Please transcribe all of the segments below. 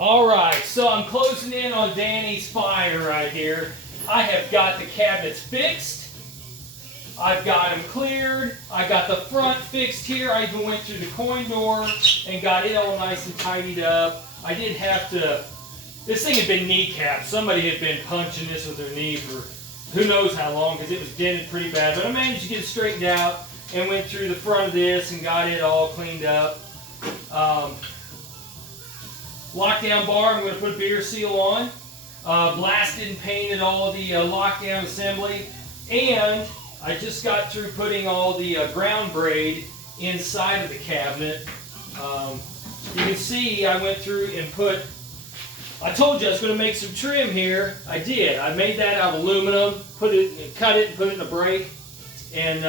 All right, so I'm closing in on Danny's fire right here. I have got the cabinets fixed. I've got them cleared. I got the front fixed here. I even went through the coin door and got it all nice and tidied up. I didn't have to, this thing had been kneecapped. Somebody had been punching this with their knee for who knows how long because it was dented pretty bad. But I managed to get it straightened out and went through the front of this and got it all cleaned up. Lockdown bar, I'm going to put a beer seal on. Blasted and painted all the lockdown assembly. And I just got through putting all the ground braid inside of the cabinet. You can see I went through and put, I told you I was going to make some trim here. I did. I made that out of aluminum, cut it and put it in a brake. And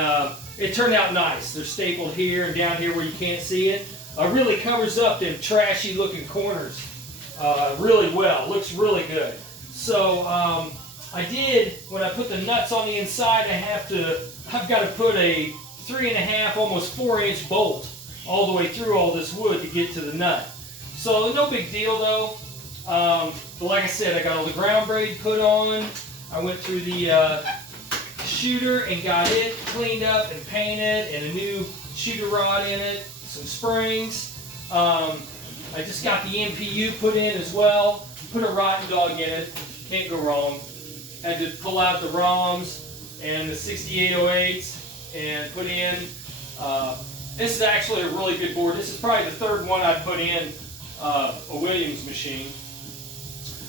it turned out nice. They're stapled here and down here where you can't see it. Really covers up them trashy looking corners really well. Looks really good. So I did, when I put the nuts on the inside, I've got to put a 3.5, almost 4-inch bolt all the way through all this wood to get to the nut. So no big deal though. But like I said, I got all the ground braid put on. I went through the shooter and got it cleaned up and painted, and a new shooter rod in it, some springs. I just got the MPU put in as well. Put a rotten dog in it. Can't go wrong. Had to pull out the ROMs and the 6808s and put in. This is actually a really good board. This is probably the third one I put in a Williams machine.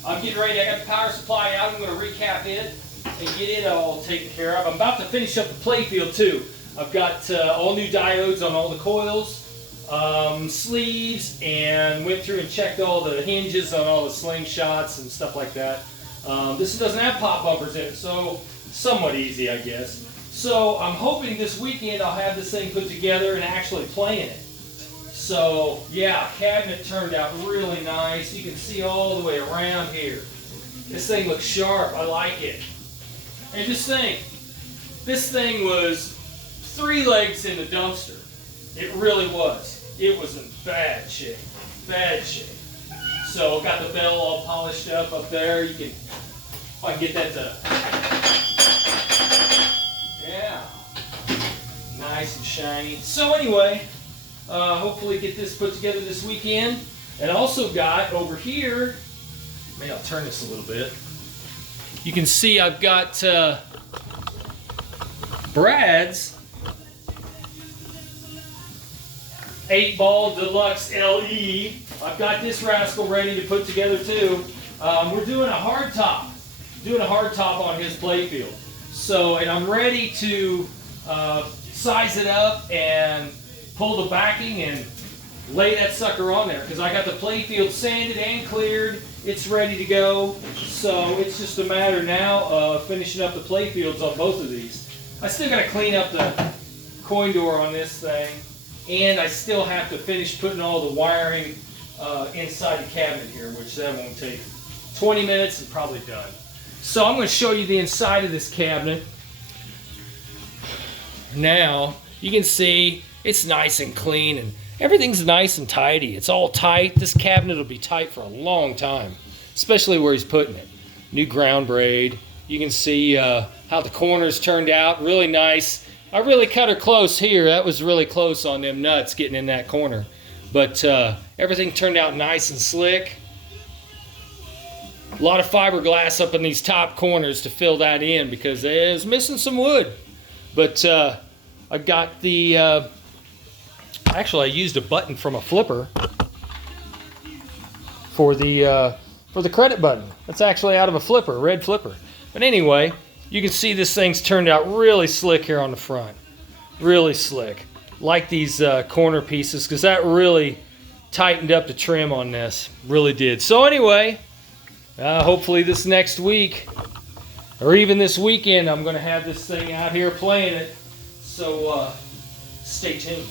I'm getting ready. I got the power supply out. I'm going to recap it and get it all taken care of. I'm about to finish up the playfield too. I've got all new diodes on all the coils, sleeves, and went through and checked all the hinges on all the slingshots and stuff like that. This doesn't have pop bumpers in it, so somewhat easy, I guess. So I'm hoping this weekend I'll have this thing put together and actually playing it. So yeah, cabinet turned out really nice. You can see all the way around here. This thing looks sharp. I like it. And just think, this thing was 3 legs in the dumpster. It really was. It was in bad shape. Bad shape. So got the bell all polished up there. You can, if I can get that to, yeah, nice and shiny. So anyway, hopefully get this put together this weekend. And also got over here, maybe I'll turn this a little bit. You can see I've got Brad's 8-ball Deluxe LE. I've got this rascal ready to put together too. We're doing a hard top. On his playfield. So, and I'm ready to size it up and pull the backing and lay that sucker on there because I got the playfield sanded and cleared. It's ready to go. So it's just a matter now of finishing up the playfields on both of these. I still got to clean up the coin door on this thing, and I still have to finish putting all the wiring inside the cabinet here, which that won't take 20 minutes and probably done. So I'm going to show you the inside of this cabinet. Now you can see it's nice and clean and everything's nice and tidy. It's all tight. This cabinet will be tight for a long time, especially where he's putting it. New ground braid. You can see how the corners turned out. Really nice. I really cut her close here. That was really close on them nuts getting in that corner. But everything turned out nice and slick. A lot of fiberglass up in these top corners to fill that in because it was missing some wood. But I got the, actually I used a button from a flipper for the credit button. That's actually out of a flipper, a red flipper. But anyway, you can see this thing's turned out really slick here on the front. Really slick. Like these corner pieces because that really tightened up the trim on this. Really did. So anyway, hopefully this next week or even this weekend I'm going to have this thing out here playing it. So stay tuned.